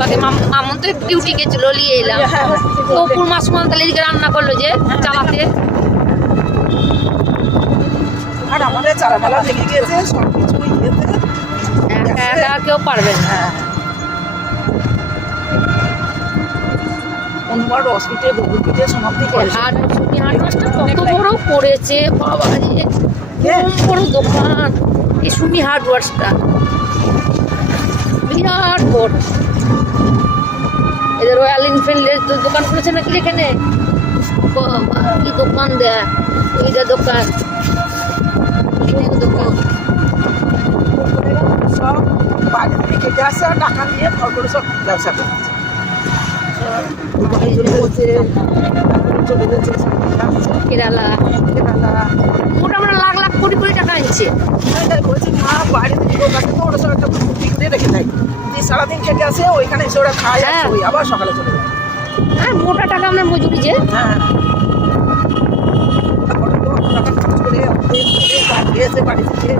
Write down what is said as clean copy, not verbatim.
তাকে মামুন তো ডিউটি গেছিল নিয়ে এলাম। তো অপুর মাসুমান তাহলে এদিকে রান্না করলো যে চালাতে। আর আমাদের চারাপালা ভেঙে গিয়েছে সব কিছু ইয়েতে একা একা কেউ পারবে না। হ্যাঁ অনুবার হসপিটালে বগুড় পিঠে সমাপ্তি করে হাট মাছটা কত বড় করেছে বাবা রে, বড় দোকান এই সুমি হার্ডওয়ার্সটা বিরাট বড়। এদের রয়্যাল এনফিল্ডের দোকান খুলেছে নাকি এখানে? বাবা কি দোকান দেয়, ওইটা দোকান দোকান সব বাইরে থেকে কেটে আসছে আর টাকা নিয়ে ফল করে সব ব্যবসা করছে। চলে যাচ্ছে কেরালা মোটামুটি লাখ লাখ কোটি কোটি টাকা আনছে। বলছি মা বাইরে থেকে লোক আসে তো ওরা সব একটা বুদ্ধি করে রেখে দেয়, যে সারাদিন খেটে আসে ওইখানে এসে ওরা খায় আর ওই আবার সকালে চলে যায়। হ্যাঁ মোটা টাকা আমরা মজুরি যে হ্যাঁ তারপরে তো টাকা খরচ করে এসে বাড়ি থেকে